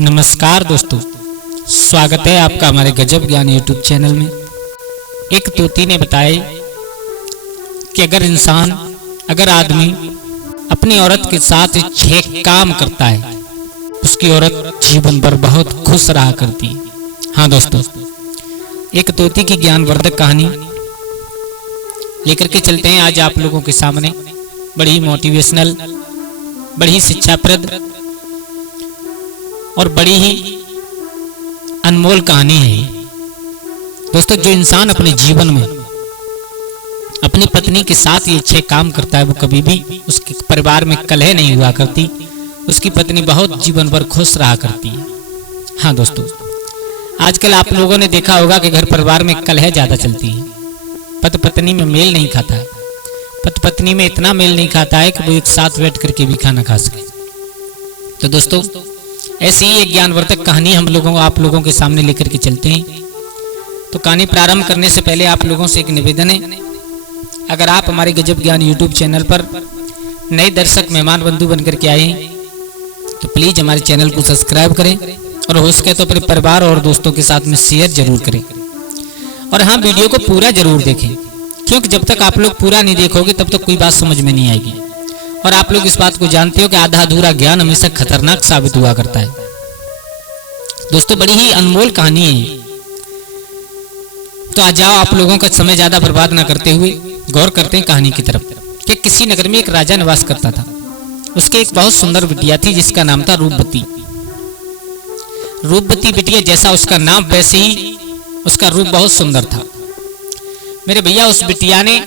नमस्कार दोस्तों, स्वागत है आपका हमारे गजब ज्ञान यूट्यूब चैनल में। एक तोती ने बताया कि अगर आदमी अपनी औरत के साथ 6 काम करता है, उसकी औरत जीवन भर बहुत खुश रहा करती है। हाँ दोस्तों, एक तोती की ज्ञानवर्धक कहानी लेकर के चलते हैं आज आप लोगों के सामने। बड़ी मोटिवेशनल, बड़ी शिक्षाप्रद और बड़ी ही अनमोल कहानी है दोस्तों। जो इंसान अपने जीवन में अपनी पत्नी के साथ ये 6 काम करता है, वो कभी भी उसके परिवार में कलह नहीं हुआ करती, उसकी पत्नी बहुत जीवन भर खुश रहा करती है। हाँ दोस्तों, आजकल आप लोगों ने देखा होगा कि घर परिवार में कलह ज्यादा चलती है, पति पत्नी में मेल नहीं खाता है। पति पत्नी में इतना मेल नहीं खाता है कि वो एक साथ बैठ करके भी खाना खा सके। तो दोस्तों, ऐसी ही एक ज्ञानवर्धक कहानी आप लोगों के सामने लेकर के चलते हैं। तो कहानी प्रारंभ करने से पहले आप लोगों से एक निवेदन है, अगर आप हमारे गजब ज्ञान यूट्यूब चैनल पर नए दर्शक मेहमान बंधु बनकर के आए हैं तो प्लीज हमारे चैनल को सब्सक्राइब करें और हो सके तो अपने परिवार और दोस्तों के साथ में शेयर जरूर करें। और हाँ, वीडियो को पूरा जरूर देखें, क्योंकि जब तक आप लोग पूरा नहीं देखोगे तब तक कोई बात समझ में नहीं आएगी। और आप लोग इस बात को जानते हो कि आधा अधूरा ज्ञान हमेशा खतरनाक साबित हुआ करता है। दोस्तों, बड़ी ही अनमोल कहानी है। तो आ जाओ, आप लोगों का समय ज्यादा बर्बाद ना करते हुए गौर करते हैं कहानी की तरफ। कि किसी नगर में एक राजा निवास करता था। उसके एक बहुत सुंदर बिटिया थी जिसका नाम था रूपवती। रूपवती बिटिया जैसा उसका नाम वैसे ही उसका रूप बहुत सुंदर था। मेरे भैया, उस बिटिया ने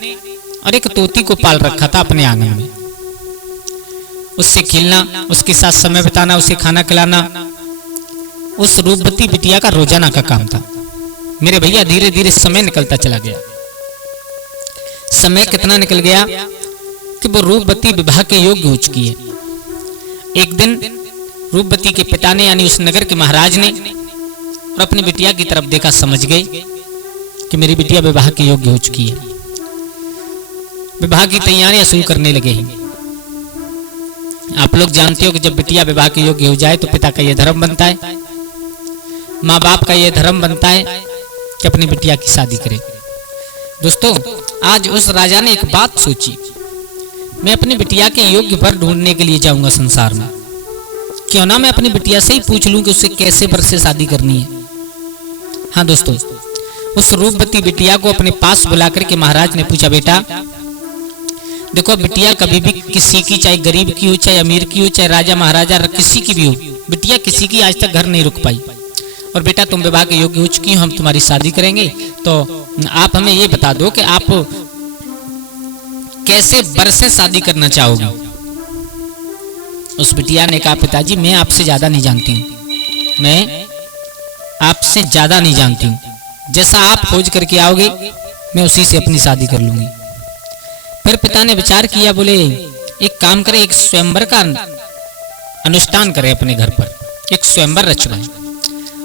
और एक तोती को पाल रखा था अपने आंगन में। उससे खेलना, उसके साथ समय बिताना, उसे खाना खिलाना उस रूपवती बिटिया का रोजाना का काम था। मेरे भैया, धीरे धीरे समय निकलता चला गया। समय कितना निकल गया कि वो रूपवती विवाह के योग्य हो चुकी है। एक दिन रूपवती के पिता ने, यानी उस नगर के महाराज ने, और अपनी बिटिया की तरफ देखा, समझ गए कि मेरी बिटिया विवाह के योग्य हो चुकी है। विवाह की तैयारियां शुरू करने लगे हैं। आप लोग जानते हो कि जब बिटिया विवाह के योग्य हो जाए तो पिता का यह धर्म बनता है, माँ बाप का यह धर्म बनता है कि अपनी बिटिया की शादी करे। दोस्तों, आज उस राजा ने एक बात सोची, मैं अपनी बिटिया के योग्य वर ढूंढने के लिए जाऊंगा संसार में। क्यों ना मैं अपनी बिटिया से ही पूछ लूं कि उसे कैसे वर से शादी करनी है। हाँ दोस्तों, उस रूपवती बिटिया को अपने पास बुलाकर के महाराज ने पूछा, बेटा देखो, बिटिया कभी भी किसी की, चाहे गरीब की हो, चाहे अमीर की हो, चाहे राजा महाराजा, किसी की भी हो, बिटिया किसी की आज तक घर नहीं रुक पाई। और बेटा, तुम विवाह के योग्य हो चुकी हो, हम तुम्हारी शादी करेंगे। तो आप हमें ये बता दो कि आप कैसे वर से शादी करना चाहोगे। उस बिटिया ने कहा, पिताजी मैं आपसे ज्यादा नहीं जानती हूँ, मैं आपसे ज्यादा नहीं जानती हूँ। जैसा आप खोज करके आओगे मैं उसी से अपनी शादी कर लूंगी। फिर पिता ने विचार किया, बोले एक काम करें, एक स्वयंवर का अनुष्ठान करें अपने घर पर, एक स्वयंवर रचवाएं।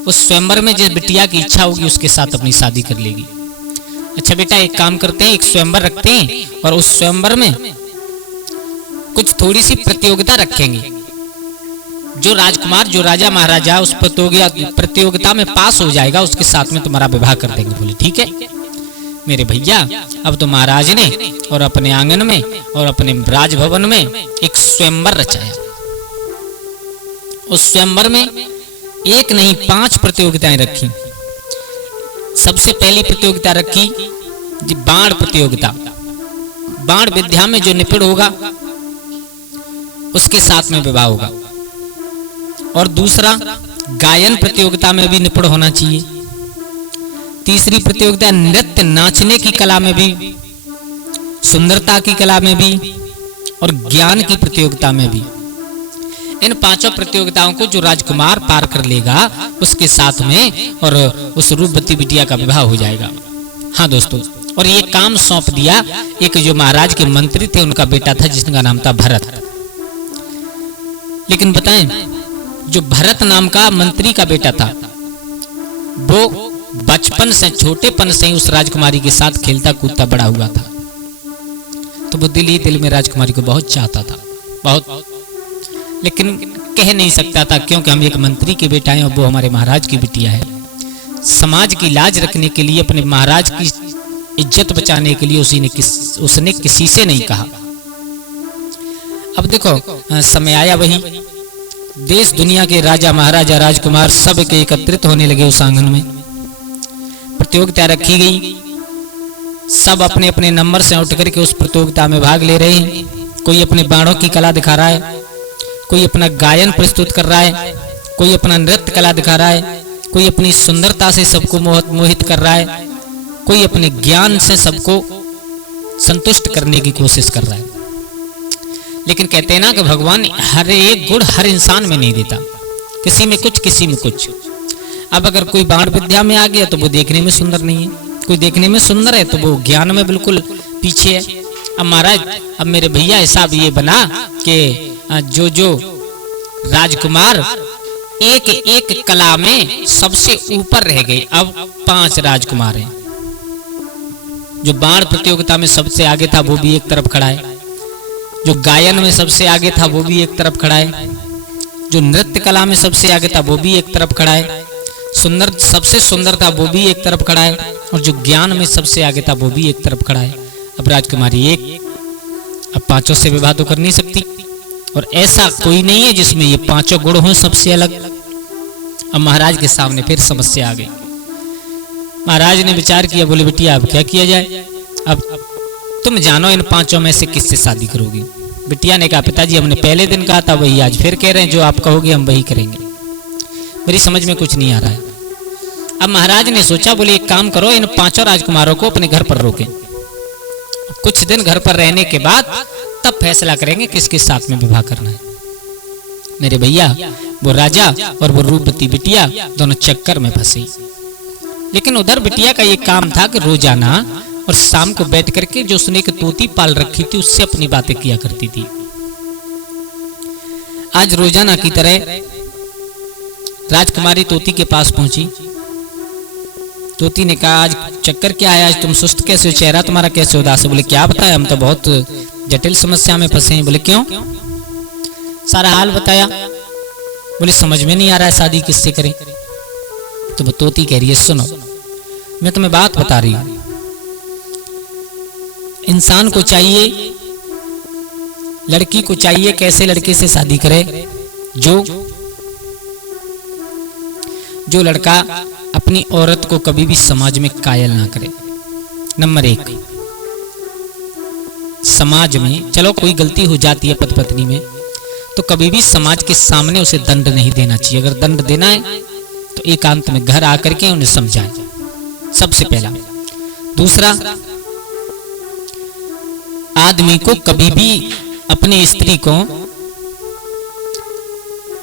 उस स्वयंवर में जिस बिटिया की इच्छा होगी उसके साथ अपनी शादी कर लेगी। अच्छा बेटा, एक काम करते हैं, एक स्वयंवर रखते हैं और उस स्वयंवर में कुछ थोड़ी सी प्रतियोगिता रखेंगे। जो राजकुमार, जो राजा महाराजा उस प्रतियोगिता में पास हो जाएगा उसके साथ में तुम्हारा विवाह कर देंगे। बोले ठीक है। मेरे भैया, अब तो महाराज ने और अपने आंगन में और अपने राजभवन में एक स्वयंवर रचाया। उस स्वयंवर में एक नहीं 5 प्रतियोगिताएं रखी। सबसे पहली प्रतियोगिता रखी बाण प्रतियोगिता। बाण विद्या में जो निपुण होगा उसके साथ में विवाह होगा। और दूसरा, गायन प्रतियोगिता में भी निपुण होना चाहिए। तीसरी प्रतियोगिता, नृत्य नाचने की कला में भी, सुंदरता की कला में भी और ज्ञान की प्रतियोगिता में भी। इन 5 प्रतियोगिताओं को जो राजकुमार पार कर लेगा उसके साथ में और उस रूपवती बिटिया का विवाह हो जाएगा। हाँ दोस्तों, और ये काम सौंप दिया एक जो महाराज के मंत्री थे, उनका बेटा था जिसका नाम था भरत। लेकिन बताएं, जो भरत नाम का मंत्री का बेटा था वो बचपन से, छोटेपन से ही उस राजकुमारी के साथ खेलता कूदता बड़ा हुआ था। तो वो दिल ही दिल में राजकुमारी को बहुत चाहता था, बहुत। लेकिन कह नहीं सकता था, क्योंकि हम एक मंत्री के बेटा हैं और वो हमारे महाराज की बिटिया है। समाज की लाज रखने के लिए, अपने महाराज की इज्जत बचाने के लिए उसने किसी से नहीं कहा। अब देखो समय आया, वही देश दुनिया के राजा महाराजा राजकुमार सब के एकत्रित होने लगे उस आंगन में। प्रतियोगिता रखी गई, सब अपने अपने नंबर से उठ करके उस प्रतियोगिता में भाग ले रहे हैं। कोई अपने बाणों की कला दिखा रहा है, कोई अपना गायन प्रस्तुत कर रहा है, कोई अपना नृत्य कला दिखा रहा है, कोई अपनी सुंदरता से सबको मोहित कर रहा है, कोई अपने ज्ञान से सबको संतुष्ट करने की कोशिश कर रहा है। लेकिन कहते हैं ना कि भगवान हर एक गुण हर इंसान में नहीं देता, किसी में कुछ किसी में कुछ। अब अगर कोई बाण विद्या में आ गया तो वो देखने में सुंदर नहीं है, कोई देखने में सुंदर है तो वो ज्ञान में बिल्कुल पीछे है। अब महाराज, अब मेरे भैया हिसाब ये बना कि जो राजकुमार एक एक कला में सबसे ऊपर रह गए। अब 5 राजकुमार हैं। जो बाण प्रतियोगिता में सबसे आगे था वो भी एक तरफ खड़ा है, जो गायन में सबसे आगे था वो भी एक तरफ खड़ा है, जो नृत्य कला में सबसे आगे था वो भी एक तरफ खड़ा है, सबसे सुंदर था वो भी एक तरफ खड़ा है, और जो ज्ञान में सबसे आगे था वो भी एक तरफ खड़ा है। अब राजकुमारी एक, अब 5 से विवाह तो कर नहीं सकती, और ऐसा कोई नहीं है जिसमें ये 5 गुण हों सबसे अलग। अब महाराज के सामने फिर समस्या आ गई। महाराज ने विचार किया, बोले बिटिया अब क्या किया जाए, अब तुम जानो इन 5 में से किससे शादी करोगी। बिटिया ने कहा, पिताजी हमने पहले दिन कहा था वही आज फिर कह रहे हैं, जो आप कहोगे हम वही करेंगे, मेरी समझ में कुछ नहीं आ रहा है। अब महाराज ने सोचा, बोले एक काम करो, इन 5 राजकुमारों को अपने घर पर रोकें, कुछ दिन घर पर रहने के बाद तब फैसला करेंगे किसके साथ में विवाह करना है। मेरे भैया वो राजा और वो रूपवती बिटिया दोनों चक्कर में फंसी। लेकिन उधर बिटिया का ये काम था कि रोजाना और शाम को बैठ करके जो उसने एक तोती पाल रखी थी उससे अपनी बातें किया करती थी। आज रोजाना की तरह राजकुमारी तोती के पास पहुंची। तोती ने कहा, आज चक्कर क्या है, आज तुम सुस्त कैसे हो, चेहरा तुम्हारा कैसे उदास है। बोले क्या बताया, हम तो बहुत जटिल समस्या में फंसे हैं। बोले क्यों, सारा हाल बताया। बोले समझ में नहीं आ रहा है शादी किससे करें। तो वो तोती कह रही है, सुनो मैं तुम्हें बात बता रही हूं, इंसान को चाहिए, लड़की को चाहिए कैसे लड़के से शादी करे, जो लड़का अपनी औरत को कभी भी समाज में कायल ना करे। नंबर 1, समाज में चलो कोई गलती हो जाती है पति पत्नी में तो कभी भी समाज के सामने उसे दंड नहीं देना चाहिए। अगर दंड देना है तो एकांत में घर आकर के उन्हें समझाएं, सबसे पहला। दूसरा, आदमी को कभी भी अपनी स्त्री को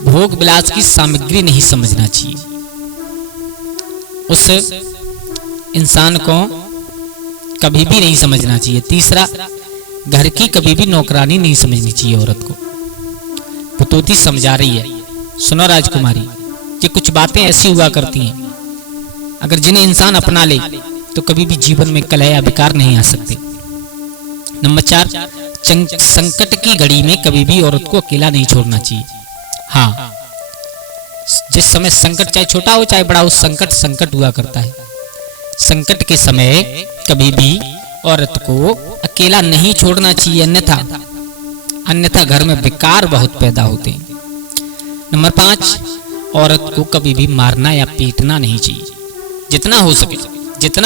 भोग विलास की सामग्री नहीं समझना चाहिए, उस इंसान को कभी भी नहीं समझना चाहिए। तीसरा, घर की कभी भी नौकरानी नहीं समझनी चाहिए औरत को। पुतोती समझा रही है, सुनो राजकुमारी, ये कुछ बातें ऐसी हुआ करती हैं, अगर जिन्हें इंसान अपना ले तो कभी भी जीवन में कलह या विकार नहीं आ सकते। नंबर 4, संकट की घड़ी में कभी भी औरत को अकेला नहीं छोड़ना चाहिए। हाँ, जिस समय संकट चाहे छोटा हो चाहे बड़ा हो, संकट हुआ करता है। संकट के समय कभी भी औरत को अकेला नहीं छोड़ना चाहिए, अन्यथा घर में विकार बहुत पैदा होते हैं। नंबर 5, औरत को कभी भी मारना या पीटना नहीं चाहिए। जितना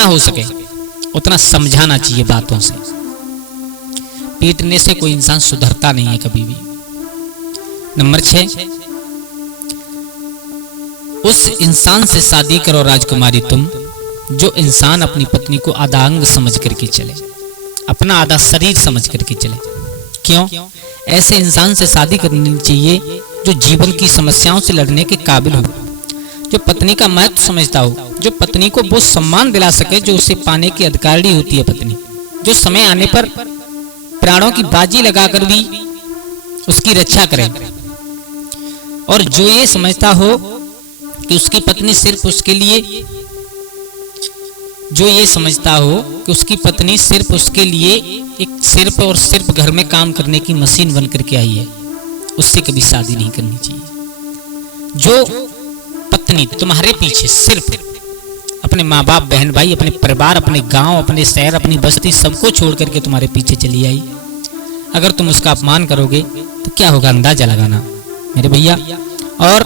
हो सके उतना समझाना चाहिए बातों से। पीटने से कोई इंसान सुधरता नहीं है कभी भी। नंबर 6, उस इंसान से शादी करो राजकुमारी तुम, जो इंसान अपनी पत्नी को आधा अंग समझ करके चले, अपना आधा शरीर समझ करके चले। क्यों? ऐसे इंसान से शादी करनी चाहिए जो जीवन की समस्याओं से लड़ने के काबिल हो, जो पत्नी का महत्व समझता हो, जो पत्नी को वो सम्मान दिला सके जो उसे पाने की अधिकारी होती है पत्नी, जो समय आने पर प्राणों की बाजी लगाकर भी उसकी रक्षा करे, और जो ये समझता हो कि उसकी पत्नी सिर्फ उसके लिए एक सिर्फ और सिर्फ घर में काम करने की मशीन बन करके आई है, उससे कभी शादी नहीं करनी चाहिए। जो पत्नी तुम्हारे पीछे सिर्फ अपने माँ बाप, बहन भाई, अपने परिवार, अपने गांव, अपने शहर, अपनी बस्ती सबको छोड़ करके तुम्हारे पीछे चली आई, अगर तुम उसका अपमान करोगे तो क्या होगा अंदाजा लगाना मेरे भैया। और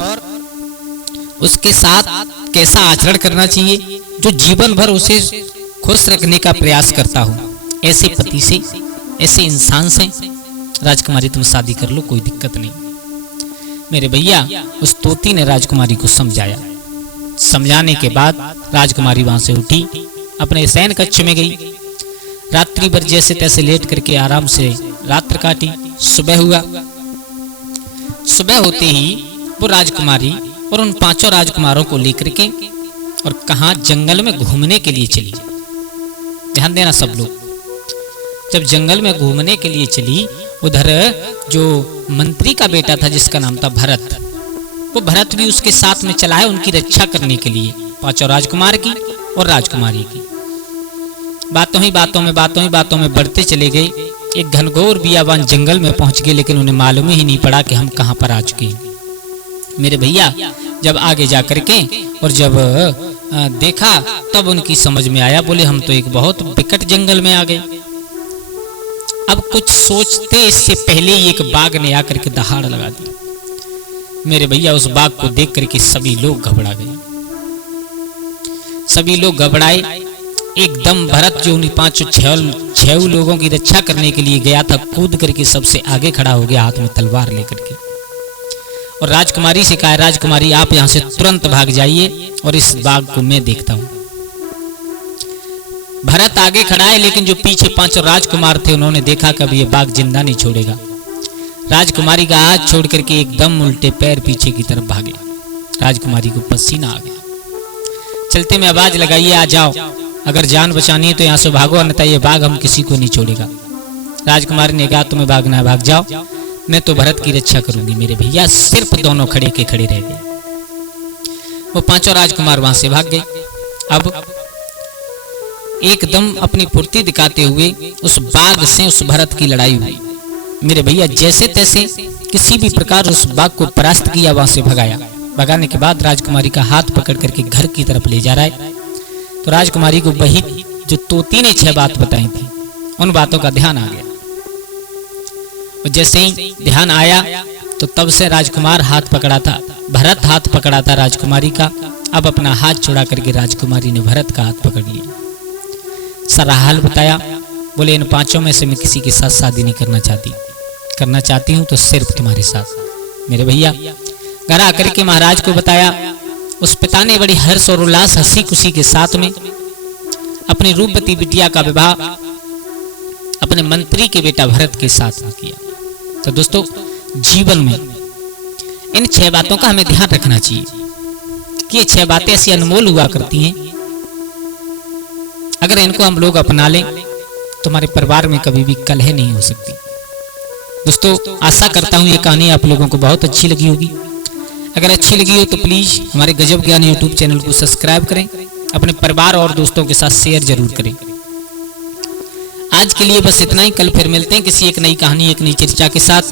उसके साथ कैसा आचरण करना चाहिए, जो जीवन भर उसे खुश रखने का प्रयास करता हो, ऐसे पति से, ऐसे इंसान से राजकुमारी तुम शादी कर लो, कोई दिक्कत नहीं। मेरे भैया उस तोती ने राजकुमारी को समझाया। समझाने के बाद राजकुमारी वहां से उठी, अपने शयन कक्ष में गई। रात्रि भर जैसे तैसे लेट करके आराम से रात्र काटी। सुबह हुआ। सुबह होते ही वो राजकुमारी और उन 5 राजकुमारों को लेकर के और कहा जंगल में घूमने के लिए चली। ध्यान देना सब लोग, जब जंगल में घूमने के लिए चली, उधर जो मंत्री का बेटा था जिसका नाम था भरत, वो भरत भी उसके साथ में चला है उनकी रक्षा करने के लिए, 5 राजकुमार की और राजकुमारी की। बातों में बढ़ते चले गए। एक घनघोर बियाबान जंगल में पहुंच गए, लेकिन उन्हें मालूम ही नहीं पड़ा कि हम कहां पर आ चुके हैं। मेरे भैया जब आगे जा करके और जब देखा तब उनकी समझ में आया, बोले हम तो एक बहुत विकट जंगल में आ गए। अब कुछ सोचते इससे पहले ही एक बाघ ने आकर के दहाड़ लगा दी। मेरे भैया उस बाघ को देख करके सभी लोग घबरा गए। सभी लोग घबराए। एकदम भरत जो उन 5-6 लोगों की रक्षा करने के लिए गया था, कूद करके सबसे आगे खड़ा हो गया, हाथ में तलवार लेकर के, और राजकुमारी से कहा, राजकुमारी आप यहां से तुरंत भाग जाइए और इस बाघ को मैं देखता हूं। भरत आगे खड़ा है, लेकिन जो पीछे 5 राजकुमार थे उन्होंने देखा कभी ये बाघ जिंदा नहीं छोड़ेगा। राजकुमारी का हाथ छोड़ करके एकदम उल्टे पैर पीछे की तरफ भागे। राजकुमारी को पसीना आ गया। चलते में आवाज लगाइए, आ जाओ, अगर जान बचानी है तो यहाँ से भागो, अन्यथा ये बाघ हम किसी को नहीं छोड़ेगा। राजकुमारी ने कहा तुम्हें भागना है भाग जाओ, मैं तो भरत की रक्षा करूंगी। मेरे भैया सिर्फ दोनों खड़े के खड़े रह गए। वो 5 राजकुमार वहां से भाग गए। अब एकदम अपनी फुर्ती दिखाते हुए उस बाघ से उस भरत की लड़ाई हुई। मेरे भैया जैसे तैसे किसी भी प्रकार उस बाघ को परास्त किया, वहां से भगाया। भगाने के बाद राजकुमारी का हाथ पकड़ करके घर की तरफ ले जा रहा है, तो राजकुमारी को वही जो तोती ने 6 बात बताई थी उन बातों का ध्यान आ गया। और जैसे ही ध्यान आया तो तब से राजकुमार हाथ पकड़ा था, भरत हाथ पकड़ा था राजकुमारी का। अब अपना हाथ छुड़ा करके राजकुमारी ने भरत का हाथ पकड़ लिया। सारा हाल बताया। बोले इन 5 में से मैं किसी के साथ शादी नहीं करना चाहती हूँ तो सिर्फ तुम्हारे साथ। मेरे भैया घर आकर के महाराज को बताया। उस पिता ने बड़ी हर्ष और उल्लास, हंसी खुशी के साथ में अपनी रूपवती बिटिया का विवाह अपने मंत्री के बेटा भरत के साथ में किया। तो दोस्तों जीवन में इन 6 बातों का हमें ध्यान रखना चाहिए कि ये 6 बातें ऐसी अनमोल हुआ करती हैं। अगर इनको हम लोग अपना लें तो हमारे परिवार में कभी भी कलह नहीं हो सकती। दोस्तों आशा करता हूं ये कहानी आप लोगों को बहुत अच्छी लगी होगी। अगर अच्छी लगी हो तो प्लीज हमारे गजब ज्ञान यूट्यूब चैनल को सब्सक्राइब करें, अपने परिवार और दोस्तों के साथ शेयर जरूर करें। आज के लिए बस इतना ही। कल फिर मिलते हैं किसी एक नई कहानी, एक नई चर्चा के साथ।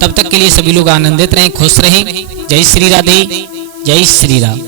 तब तक के लिए सभी लोग आनंदित रहें, खुश रहें। जय श्री राधे, जय श्री राम।